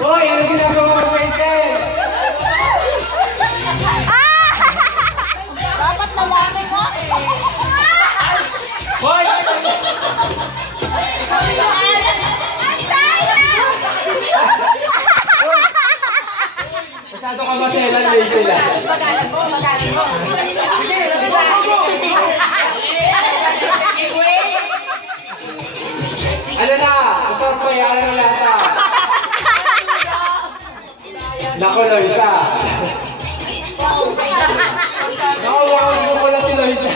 Hoy, ano ginagawa mo, Quentin? Dapat lalaki mo. Hoy! Masyado ka maselan, Rachel. Magalan mo. Ano na? Start mo yan ang lasa. Nako, Loisa. Nakawawag mo pala si Loisa.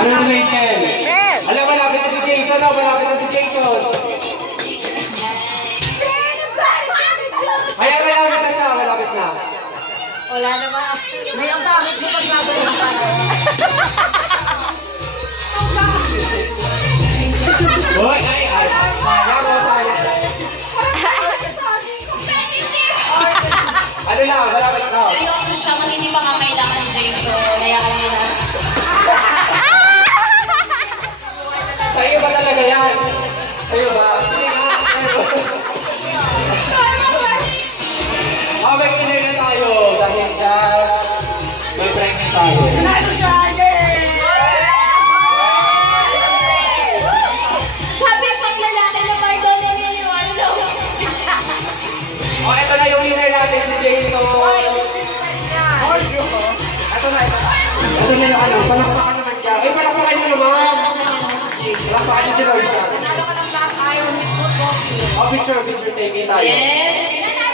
Ano na, Rachel? Alam, malapit na si Jason, no? Malapit na si Jason. Ayan, malapit na siya, malapit na. Wala naman. May ang bakit mo pagbabalang pa. Hoy, ay. Sayang mo, sayang. Ano na, malapit na. Seryoso siya, hindi pa nga kailangan ni Jason. Hayaan niya na. Sa'yo ba talaga yan? Sa'yo ba? Hindi nga. May kinay na tayo dahil sa may pregnant tayo. Sabi pang lalaki na may doon yung niniwala daw. O, ito na yung winner natin si Jason. Ito na. Ito na yung ano. Palakpakan naman siya. Ay, palakpakan niyo naman. Palakpakan niyo si Loisa. O, picture taking tayo. Yes!